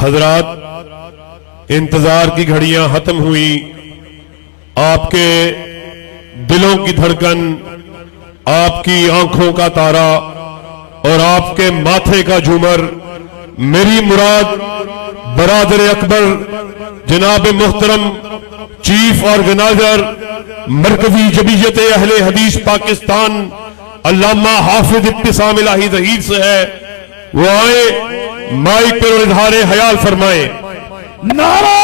حضرات، انتظار کی گھڑیاں ختم ہوئی، آپ کے دلوں کی دھڑکن، آپ کی آنکھوں کا تارا اور آپ کے ماتھے کا جھومر، میری مراد برادر اکبر جناب محترم چیف آرگنائزر مرکزی جمعیت اہل حدیث پاکستان علامہ حافظ ابتسام الہی ظہیر سے ہے، وہ آئے مائک پر اور اظہار خیال فرمائیں۔ نعرہ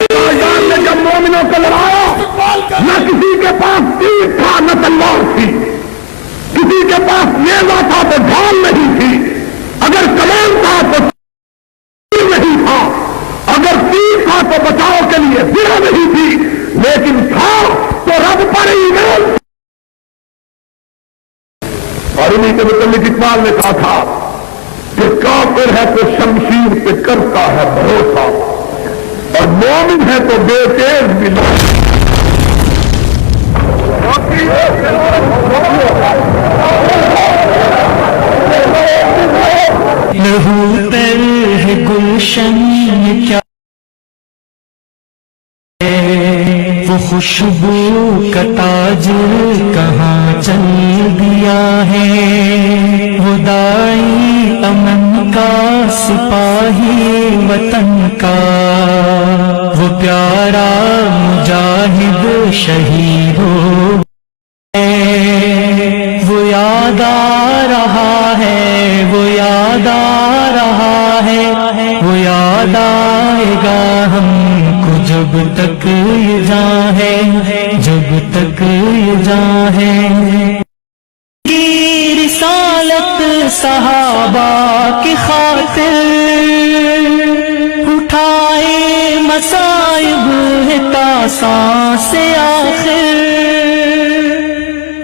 نے جب مومنوں کو لڑایا، نہ کسی کے پاس تیر تھا نہ تلوار تھی، کسی کے پاس نیزہ تھا تو ڈھال نہیں تھی، اگر کمان تھا تو تیر نہیں تھا، اگر تیر تھا تو بچاؤ کے لیے زرہ نہیں تھی، لیکن تھا تو رب پر ایمان۔ اور انہیں کے متعلق اقبال نے کہا تھا کہ کافر ہے تو شمشیر پہ کرتا ہے بھروسہ، اور مومن ہے تو بے تیز بھی لہو تر ہے گلشن کیا ہے، وہ خوشبو کا تاج کہاں چل دیا ہے، وہ دائی امن کا سپاہی وطن کا، وہ پیارا مجاہد شہید ہو، وہ یاد آ رہا ہے، وہ یاد آ رہا ہے، وہ یاد آئے گا ہم کو جب تک یہ جاں ہے، جب تک یہ جاں ہے۔ کی رسالت صحابہ کی خاطر اٹھائے مصائب ہے تا سانس آخر،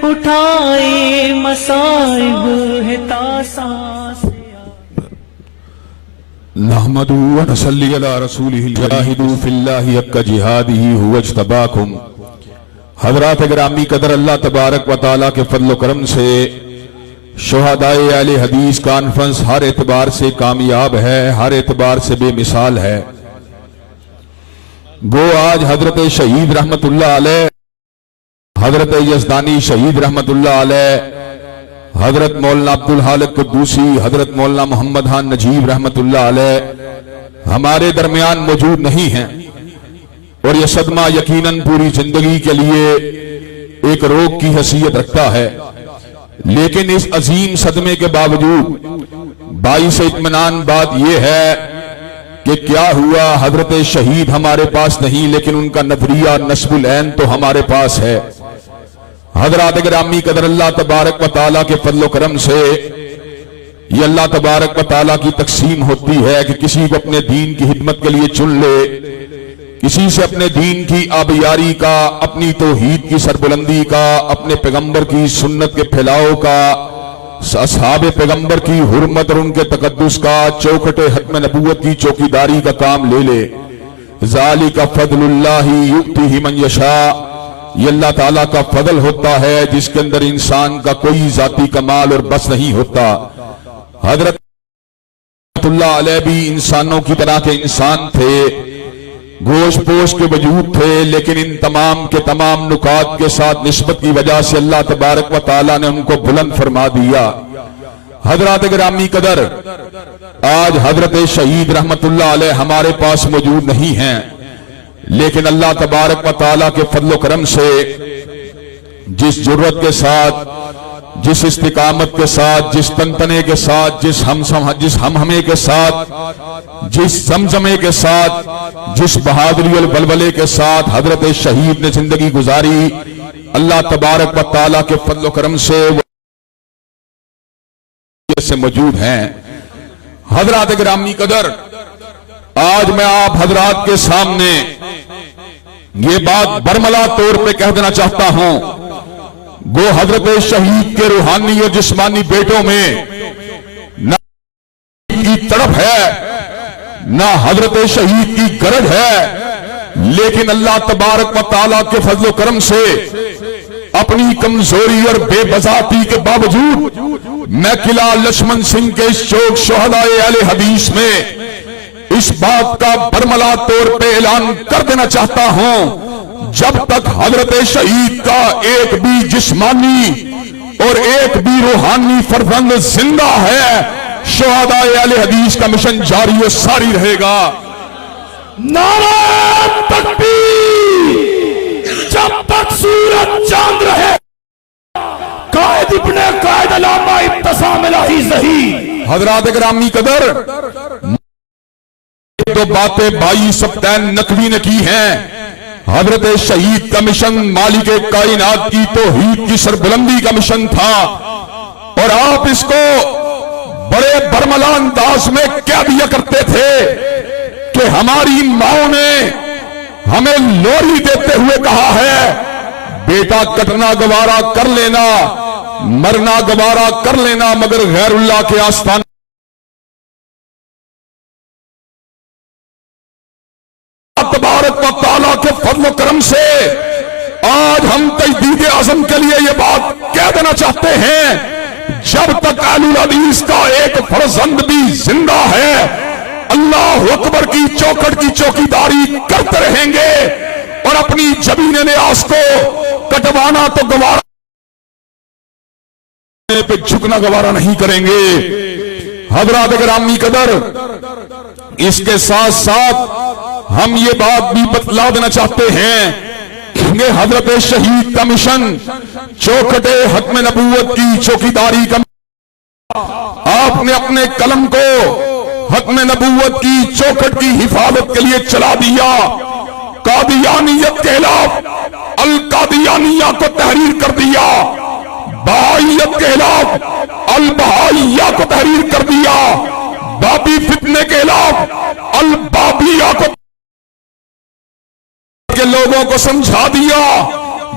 اٹھائے مصائب ہے تا سانس آخر۔ نحمدہ و نصلی علی رسولہ الجاہدوا فی اللہ حق جہادہ هو اجتباکم۔ حضرات گرامی قدر، اللہ تبارک و تعالیٰ کے فضل و کرم سے شہدائے اہل حدیث کانفرنس ہر اعتبار سے کامیاب ہے، ہر اعتبار سے بے مثال ہے۔ گو آج حضرت شہید رحمت اللہ علیہ، حضرت یزدانی شہید رحمت اللہ علیہ، حضرت مولانا عبدالخالق قدوسی، حضرت مولانا محمد خان نجیب رحمت اللہ علیہ ہمارے درمیان موجود نہیں ہیں، اور یہ صدمہ یقیناً پوری زندگی کے لیے ایک روگ کی حیثیت رکھتا ہے، لیکن اس عظیم صدمے کے باوجود باعث اطمینان بات یہ ہے کہ کیا ہوا، حضرت شہید ہمارے پاس نہیں، لیکن ان کا نظریہ نصب العین تو ہمارے پاس ہے۔ حضرات گرامی قدر، اللہ تبارک و تعالیٰ کے فضل و کرم سے یہ اللہ تبارک و تعالیٰ کی تقسیم ہوتی ہے کہ کسی کو اپنے دین کی خدمت کے لیے چن لے، کسی سے اپنے دین کی آبیاری کا، اپنی توحید کی سربلندی کا، اپنے پیغمبر کی سنت کے پھیلاؤ کا، اصحاب پیغمبر کی حرمت اور ان کے تقدس کا، چوکھٹ ختم نبوت کی چوکیداری کا کام لے لے۔ ذالک فضل اللہ یؤتیہ من یشاء، یہ اللہ تعالیٰ کا فضل ہوتا ہے جس کے اندر انسان کا کوئی ذاتی کمال اور بس نہیں ہوتا۔ حضرت اللہ علیہ بھی انسانوں کی طرح کے انسان تھے، گوشت پوش کے وجود تھے، لیکن ان تمام کے تمام نکات کے ساتھ نسبت کی وجہ سے اللہ تبارک و تعالیٰ نے ان کو بلند فرما دیا۔ حضرات گرامی قدر، آج حضرت شہید رحمت اللہ علیہ ہمارے پاس موجود نہیں ہیں، لیکن اللہ تبارک و تعالیٰ کے فضل و کرم سے جس جرت کے ساتھ، جس استقامت کے ساتھ، جس تنتنے کے ساتھ، جس ہمہمے کے ساتھ، جس زمزمے کے ساتھ، جس بہادری والبلبلے کے ساتھ حضرت شہید نے زندگی گزاری، اللہ تبارک و تعالیٰ کے فضل و کرم سے موجود ہیں۔ حضرات گرامی قدر، آج میں آپ حضرات کے سامنے یہ بات برملا طور پہ کہہ دینا چاہتا ہوں، گو حضرت شہید کے روحانی اور جسمانی بیٹوں میں نہ کی تڑپ ہے، نہ حضرت شہید کی گرج ہے، لیکن اللہ تبارک و تعالیٰ کے فضل و کرم سے اپنی کمزوری اور بے بذاتی کے باوجود میں قلعہ لچھمن سنگھ کے شوق شہدائے اہل حدیث میں اس بات کا برملا طور پہ اعلان کر دینا چاہتا ہوں، جب تک حضرت شہید کا ایک بھی جسمانی اور ایک بھی روحانی فرزند زندہ ہے، شہداء اہل حدیث کا مشن جاری و ساری رہے گا۔ نعرہ تکبیر! جب تک سورج چاند رہے، قائد ابن قائد علامہ ابتسام الہی ظہیر۔ حضرات گرامی قدر، دو باتیں 22 سبتین نقوی نے کی ہیں۔ حضرت شہید کا مشن مالک کائنات کی توحید کی سربلندی کا مشن تھا، اور آپ اس کو بڑے برملا انداز میں کہہ دیا کرتے تھے کہ ہماری ماں نے ہمیں لوری دیتے ہوئے کہا ہے، بیٹا کٹنا گوارا کر لینا، مرنا گوارا کر لینا، مگر غیر اللہ کے آستان تبارک و تعالیٰ کے فضل و کرم سے آج ہم تجدید عزم کے لیے یہ بات کہہ دینا چاہتے ہیں، جب تک اہل الحدیث کا ایک فرزند بھی زندہ ہے، اللہ اکبر کی چوکھٹ کی چوکیداری کرتے رہیں گے، اور اپنی جبین نیاز کو کٹوانا تو گوارا پہ جھکنا گوارا نہیں کریں گے۔ حضرات گرامی قدر، اس کے ساتھ ساتھ ہم یہ بات بھی بتلا دینا چاہتے ہیں کہ حضرت شہید کا مشن چوکھٹ ختم نبوت کی چوکیداری کا، آپ نے اپنے قلم کو ختم نبوت کی چوکھٹ کی حفاظت کے لیے چلا دیا، قادیانیت کے خلاف القادیانیہ کو تحریر کر دیا، بہائیت کے خلاف البہائیہ کو تحریر کر دیا، بابی فتنے کے خلاف البابیہ کو کے لوگوں کو سمجھا دیا۔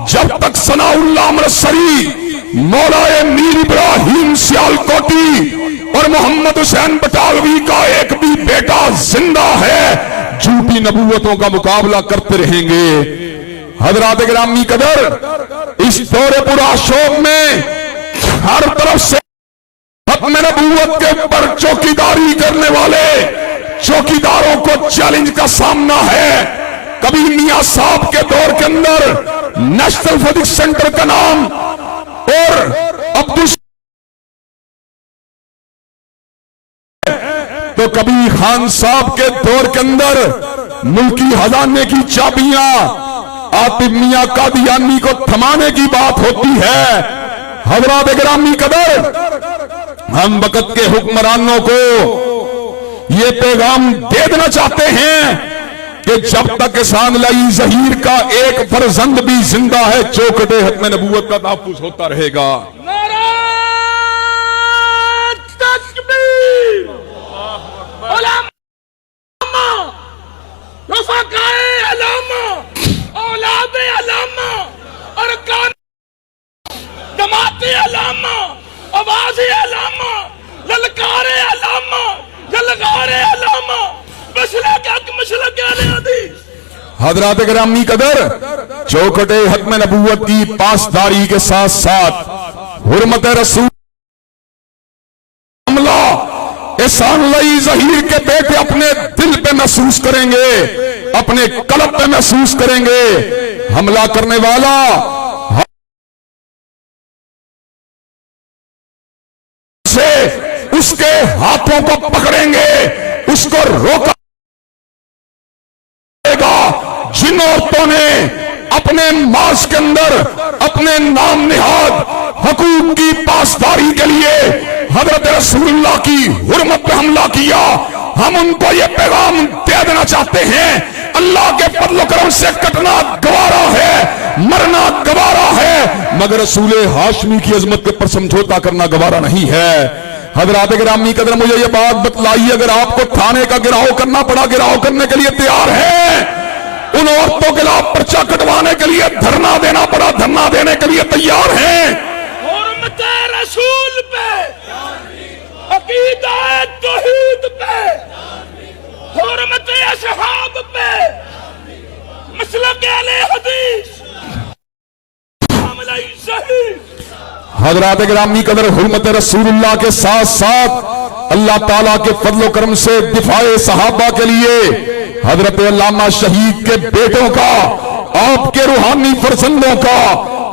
جب تک ثناء اللہ مرسری، مولا میر ابراہیم سیالکوٹی اور محمد حسین بٹالوی کا ایک بھی بیٹا زندہ ہے، جھوٹی نبوتوں کا مقابلہ کرتے رہیں گے۔ حضرات گرامی قدر، اس دور پورا شوق میں ہر طرف سے ختم نبوت کے اوپر چوکیداری کرنے والے چوکیداروں کو چیلنج کا سامنا ہے۔ کبھی میاں صاحب کے دور کے اندر نیشنل فزکس سینٹر کا نام اور تو کبھی خان صاحب کے دور کے اندر ملکی خزانے کی چابیاں عاطف میاں قادیانی کو تھمانے کی بات ہوتی ہے۔ حضرات گرامی قدر، ہم وقت کے حکمرانوں کو یہ پیغام دے دینا چاہتے ہیں کہ جب تک احسان الہی ظہیر کا ایک فرزند بھی زندہ ہے، چوکھٹ ختم نبوت کا تحفظ ہوتا رہے گا۔ نعرہ تکبیر! علماء، رفقائے علامہ، اولاد علامہ، ارکان جماعت علامہ، آواز علامہ، للکار علامہ، یلغار علامہ، حضرات گرامی قدر، چوکھٹ ختم نبوت کی پاسداری کے ساتھ ساتھ حرمت رسول حملہ احسان الہی ظہیر کے بیٹے اپنے دل پہ محسوس کریں گے، اپنے قلب پہ محسوس کریں گے۔ حملہ کرنے والا سے اس کے ہاتھوں کو پکڑیں گے، اس کو روکا گا۔ جن عورتوں نے اپنے ماس کے اندر اپنے نام نہاد حقوق کی پاسداری کے لیے حضرت رسول اللہ کی حرمت پہ حملہ کیا، ہم ان کو یہ پیغام دے دینا چاہتے ہیں، اللہ کے فضل و کرم سے کٹنا گوارا ہے، مرنا گوارا ہے، مگر رسول ہاشمی کی عظمت کے پر سمجھوتا کرنا گوارا نہیں ہے۔ حضرات گرامی قدر، مجھے یہ بات بتلائیے، اگر آپ کو تھانے کا گھیراؤ کرنا پڑا، گھیراؤ کرنے کے لیے تیار ہیں؟ ان عورتوں کے خلاف پرچہ کٹوانے کے لیے دھرنا دینا پڑا، دھرنا دینے کے لیے تیار ہیں؟ حرمت رسول پہ، عقیدہ توحید پہ، حرمت اصحاب پہ، مسلک اہل حدیث، حضرات گرامی قدر، حرمت رسول اللہ کے ساتھ ساتھ اللہ تعالیٰ کے فضل و کرم سے دفاع صحابہ کے لیے حضرت علامہ شہید کے بیٹوں کا، آپ کے روحانی فرزندوں کا،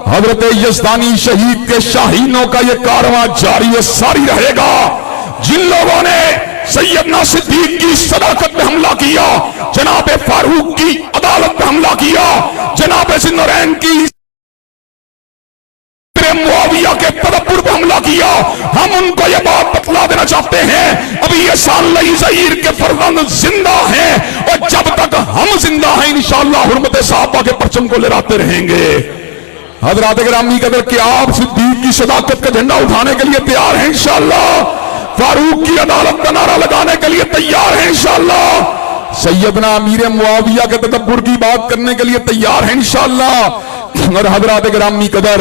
حضرت یزدانی شہید کے شاہینوں کا یہ کارواں جاری و ساری رہے گا۔ جن لوگوں نے سیدنا صدیق کی صداقت پہ حملہ کیا، جناب فاروق کی عدالت پہ حملہ کیا، جناب ذی النورین کی معاویہ کے تدبر پہ حملہ کیا، ہم ان کو یہ بات بتلا دینا چاہتے ہیں ابھی یہ سالہ ظہیر کے فرزند زندہ ہیں، اور جب تک ہم زندہ ہیں انشاءاللہ حرمت صحابہ کے پرچم کو لہراتے رہیں گے۔ حضرات گرامی قدر، کیا آپ صدیق کی صداقت کا جھنڈا اٹھانے کے لیے تیار ہیں انشاءاللہ؟ فاروق کی عدالت کا نعرہ لگانے کے لیے تیار ہیں انشاءاللہ؟ سیدنا امیر معاویہ کے تدبر کی بات کرنے کے لیے تیار ہیں انشاءاللہ؟ اور حضرات گرامی قدر،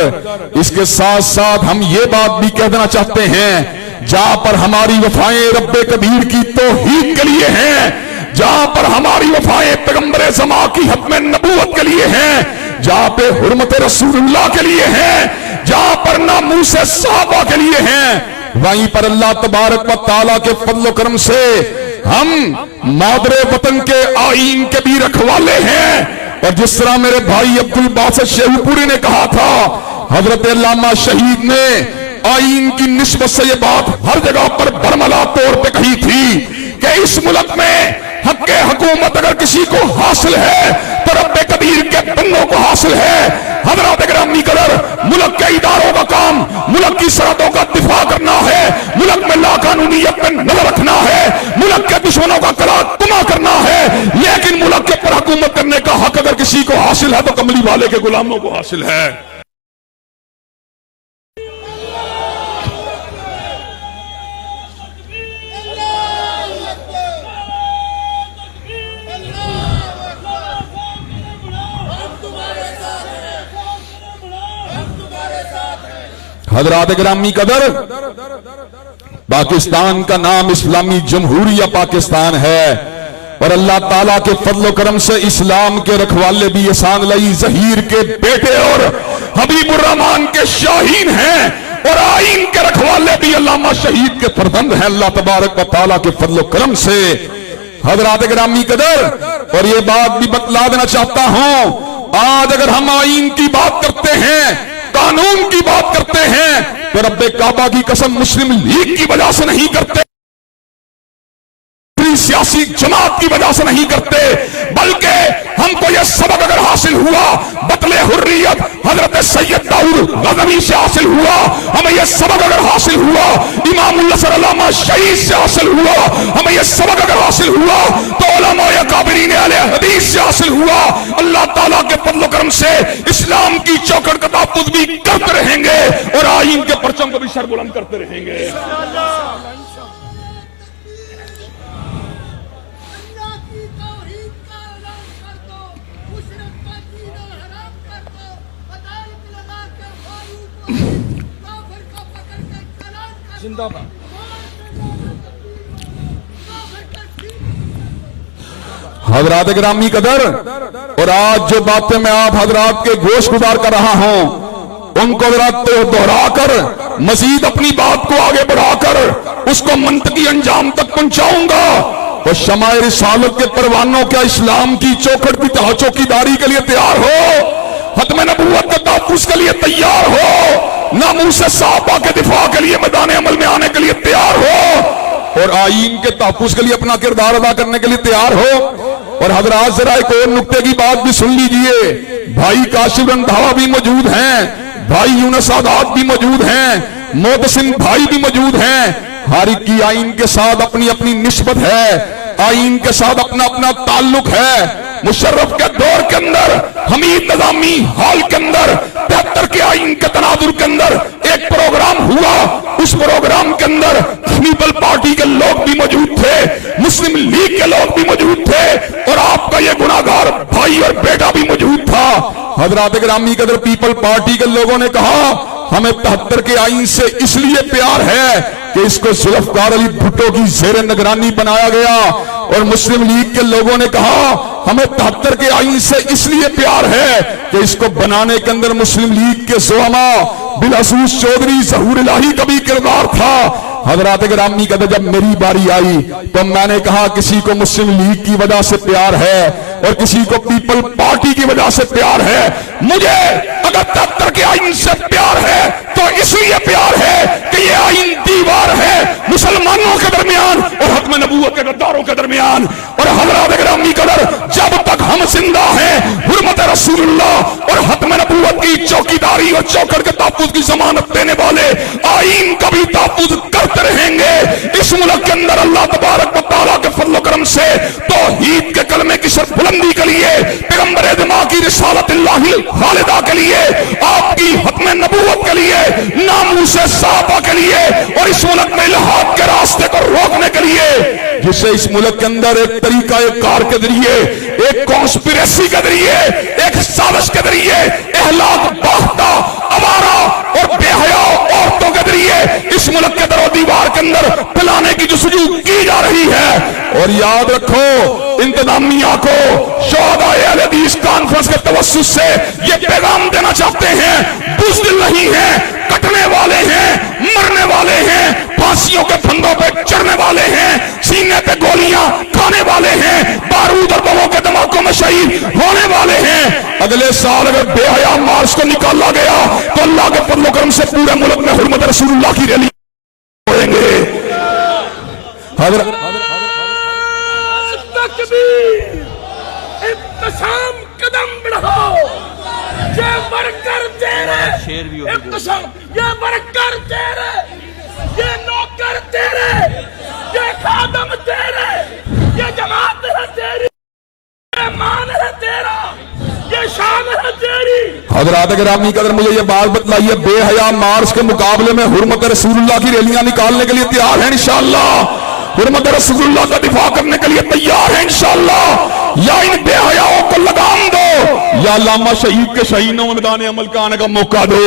اس کے ساتھ ساتھ ہم یہ بات بھی کہہ دینا چاہتے ہیں، جہاں پر ہماری وفائیں رب کبیر کی توحید کے لیے ہیں، جہاں پر ہماری وفائیں پیغمبر زمان کی ختم نبوت کے لیے ہیں، جہاں پہ حرمت رسول اللہ کے لیے ہیں، جہاں پر ناموس صحابہ کے لیے ہیں، وہیں پر اللہ تبارک و تعالیٰ کے فضل و کرم سے ہم مادر وطن کے آئین کے بھی رکھوالے ہیں۔ اور جس طرح میرے بھائی عبد الباسط شیخو پوری نے کہا تھا، حضرت علامہ شہید نے آئین کی نسبت سے یہ بات ہر جگہ پر برملا طور پہ کہی تھی کہ اس ملک میں حق حکومت اگر کسی کو حاصل ہے تو رب کبیر کے بندوں کو حاصل ہے۔ حضرات گرامی قدر، ملک کے اداروں کا کام ملک کی سرحدوں کا دفاع کرنا ہے، ملک میں لا قانونیت پر نظر رکھنا ہے، ملک کے دشمنوں کا کلا کما کرنا ہے، لیکن ملک کے پر حکومت کرنے کا حق اگر کسی کو حاصل ہے تو کملی والے کے غلاموں کو حاصل ہے۔ حضرات گرامی قدر، پاکستان کا نام اسلامی جمہوریہ پاکستان ہے، اور اللہ تعالیٰ کے فضل و کرم سے اسلام کے رکھوالے بھی احسان علی ظہیر کے بیٹے اور حبیب الرحمان کے شاہین ہیں، اور آئین کے رکھوالے بھی علامہ شہید کے فرزند ہیں اللہ تبارک و تعالیٰ کے فضل و کرم سے۔ حضرات گرامی قدر، اور یہ بات بھی بتلا دینا چاہتا ہوں، آج اگر ہم آئین کی بات کرتے ہیں، قانون کی بات کرتے ہیں، تو رب کعبہ کی قسم مسلم لیگ کی وجہ سے نہیں کرتے، سیاسی جماعت کی وجہ سے نہیں کرتے، بلکہ ہم کو یہ سبق اگر حاصل ہوا بطل حریت حضرت سید داؤد غزنوی سے حاصل ہوا، ہمیں یہ سبق اگر حاصل ہوا امام النصر علامہ شہید سے حاصل ہوا، ہمیں یہ سبق اگر حاصل ہوا تو علماء اکابرین اہل حدیث سے حاصل ہوا، اللہ تعالیٰ کے فضل و کرم سے اسلام کی چوکھٹ کا تحفظ بھی کرتے رہیں گے اور آئین کے پرچم کو بھی سر بلند کرتے رہیں گے۔ حضرات گرامی قدر، اور آج جو باتیں میں آپ حضرات کے گوش گزار کر رہا ہوں ان کو حضرات دہرا کر مزید اپنی بات کو آگے بڑھا کر اس کو منطقی انجام تک پہنچاؤں گا، اور شمع رسالت کے پروانوں کا اسلام کی چوکھٹ کی چوکیداری کے لیے تیار ہو، ختم نبوت کے تحفظ کے لیے تیار ہو، ناموس صحابہ کے دفاع کے لیے میدان عمل میں آنے کے لیے تیار ہو، اور آئین کے تحفظ کے لیے اپنا کردار ادا کرنے کے لیے تیار ہو۔ اور حضرات ذرا ایک اور نکتے کی بات بھی سن لیجئے، بھائی کاشف رندھاوا بھی موجود ہیں، بھائی یونس سادات بھی موجود ہیں، محتسم بھائی بھی موجود ہیں، ہر ایک کی آئین کے ساتھ اپنی اپنی نسبت ہے، آئین کے ساتھ اپنا اپنا تعلق ہے۔ مشرف کے دور کے اندر، حمید نظامی ہال کے اندر 73 کے آئین کے تناظر کے اندر ایک پروگرام ہوا، اس پروگرام کے اندر پیپل پارٹی کے لوگ بھی موجود تھے، مسلم لیگ کے لوگ بھی موجود تھے، اور آپ کا یہ گناہگار بھائی اور بیٹا بھی موجود تھا۔ حضرات گرامی قدر، پیپل پارٹی کے لوگوں نے کہا ہمیں 73 کے آئین سے اس لیے پیار ہے کہ اس کو ذوالفقار علی بھٹو کی زیر نگرانی بنایا گیا، اور مسلم لیگ کے لوگوں نے کہا ہمیں 73 کے آئین سے اس لیے پیار ہے کہ اس کو بنانے کے اندر مسلم لیگ کے زعماء بالخصوص چودھری ظہور الہی کا بھی کردار تھا۔ حضرات گرامی کہتے جب میری باری آئی تو میں نے کہا کسی کو مسلم لیگ کی وجہ سے پیار ہے اور کسی کو پیپل پارٹی کی وجہ سے پیار ہے. مجھے اگر 73 کے آئین سے پیار ہے تو اس لیے پیار ہے کہ یہ آئین دیوار ہے مسلمانوں کے درمیان اور ختم نبوت کے غداروں کے درمیان. اور حضرات گرامی قدر جب تک ہم زندہ ہیں حرمت رسول اللہ اور ختم نبوت کی چوکیداری اور چوکڑ کے تحفظ کی ضمانت دینے والے آئین کا بھی تحفظ کرتے رہیں گے. اس ملک کے اندر اللہ تبارک و تعالیٰ کے فضل و کرم سے توحید کے کلمے کی سر بلندی کے لیے پیغمبر دماغ کی رسالت اللہ خالدہ کے لیے آپ کی ختم نبوت کے لیے ناموس صحابہ کے لیے اور اس ملک میں الحاد کے راستے کو روکنے کے لیے جسے اس ملک کے اندر ایک طریقہ ایک کار کے ذریعے ایک کانسپریسی کے ذریعے ایک سازش کے ذریعے اہلاک باختہ آوارہ اور بے حیا عورتوں کے ذریعے اس ملک کے در و دیوار کے اندر پلانے کی جستجو کی جا رہی ہے. اور یاد رکھو انتظامیہ کو شہداء اہل حدیث کانفرنس کے توسط سے یہ پیغام دینا چاہتے ہیں بزدل نہیں ہیں, کٹنے والے ہیں, مرنے والے ہیں, پھانسیوں کے پھندوں پہ چڑھنے والے ہیں, سینے پہ گولیاں کھانے والے ہیں, بارود اور بموں کے دھماکوں میں شہید ہونے والے ہیں. اگلے سال اگر بے حیا مارچ کو نکالا گیا تو اللہ کے فضل و کرم سے پورے ملک میں حرمت رسول اللہ کی ریلی ہوئیں گے. احتشام قدم بڑھاؤ, یہ ورکر تیرے احتشام, یہ ورکر تیرے, یہ نوکر تیرے, یہ خادم تیرے, یہ جماعت ہے تیری, یہ مان ہے تیرا, یہ شان ہے تیری. حضرات گرامی قدر مجھے یہ بات بتلائیے بے حیا مارچ کے مقابلے میں حرمت رسول اللہ کی ریلیاں نکالنے کے لیے تیار ہیں انشاءاللہ؟ حرمت رسول اللہ کا دفاع کرنے کے لیے تیار ہیں انشاءاللہ؟ یا ان بے حیاؤں کو لگام دو یا علامہ شہید کے شہیدوں میں میدان عمل کا آنے کا موقع دو.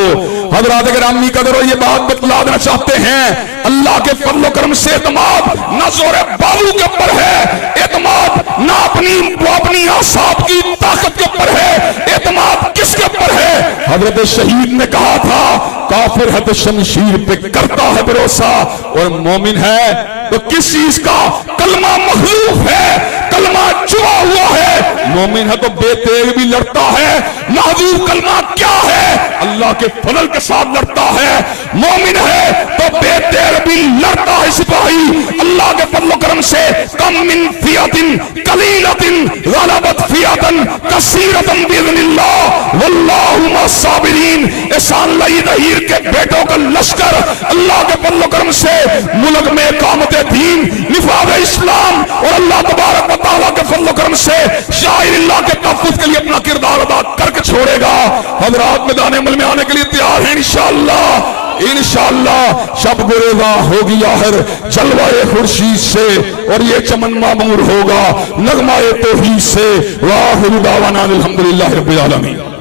حضرات گرامی قدر یہ بات بتلا دینا چاہتے ہیں اللہ کے فضل و کرم سے اعتماد نہ زور بازو کے اوپر ہے, اعتماد نہ اپنی اعصاب کی طاقت کے اوپر ہے, اعتماد کس کے اوپر ہے؟ حضرت شہید نے کہا تھا کافر ہے تو شمشیر پہ کرتا ہے بھروسہ اور مومن ہے تو کس چیز کا؟ کلمہ مخلوف ہے, کلمہ چھپا ہوا ہے. مومن ہے تو بے تیغ بھی لڑتا ہے. محذوف کلمہ کیا ہے؟ اللہ کے فضل کے ساتھ لڑتا ہے. مومن ہے تو بے تیغ بھی لڑتا ہے سپاہی. اللہ کے فضل و کرم سے کم من فیۃ قلیلۃ غلبت فیۃ کثیرۃ باذن اللہ واللہ مع الصابرین. احسان اللہ ظہیر کے بیٹوں کا لشکر اللہ کے فضل و کرم سے ملک میں اقامت دین, نفاذ اسلام اور اللہ تبارک و تعالیٰ کے فضل و کرم سے شاعر اللہ کے تحفظ کے لیے اپنا کردار ادا کر کے چھوڑے گا. حضرات میدان عمل میں آنے کے لیے تیار ہیں انشاءاللہ؟ انشاءاللہ شب گریزاں ہوگی آخر جلوہ خورشید سے اور یہ چمن معمور ہوگا نغمہ توحید سے. وآخر دعوانا الحمدللہ رب العالمین.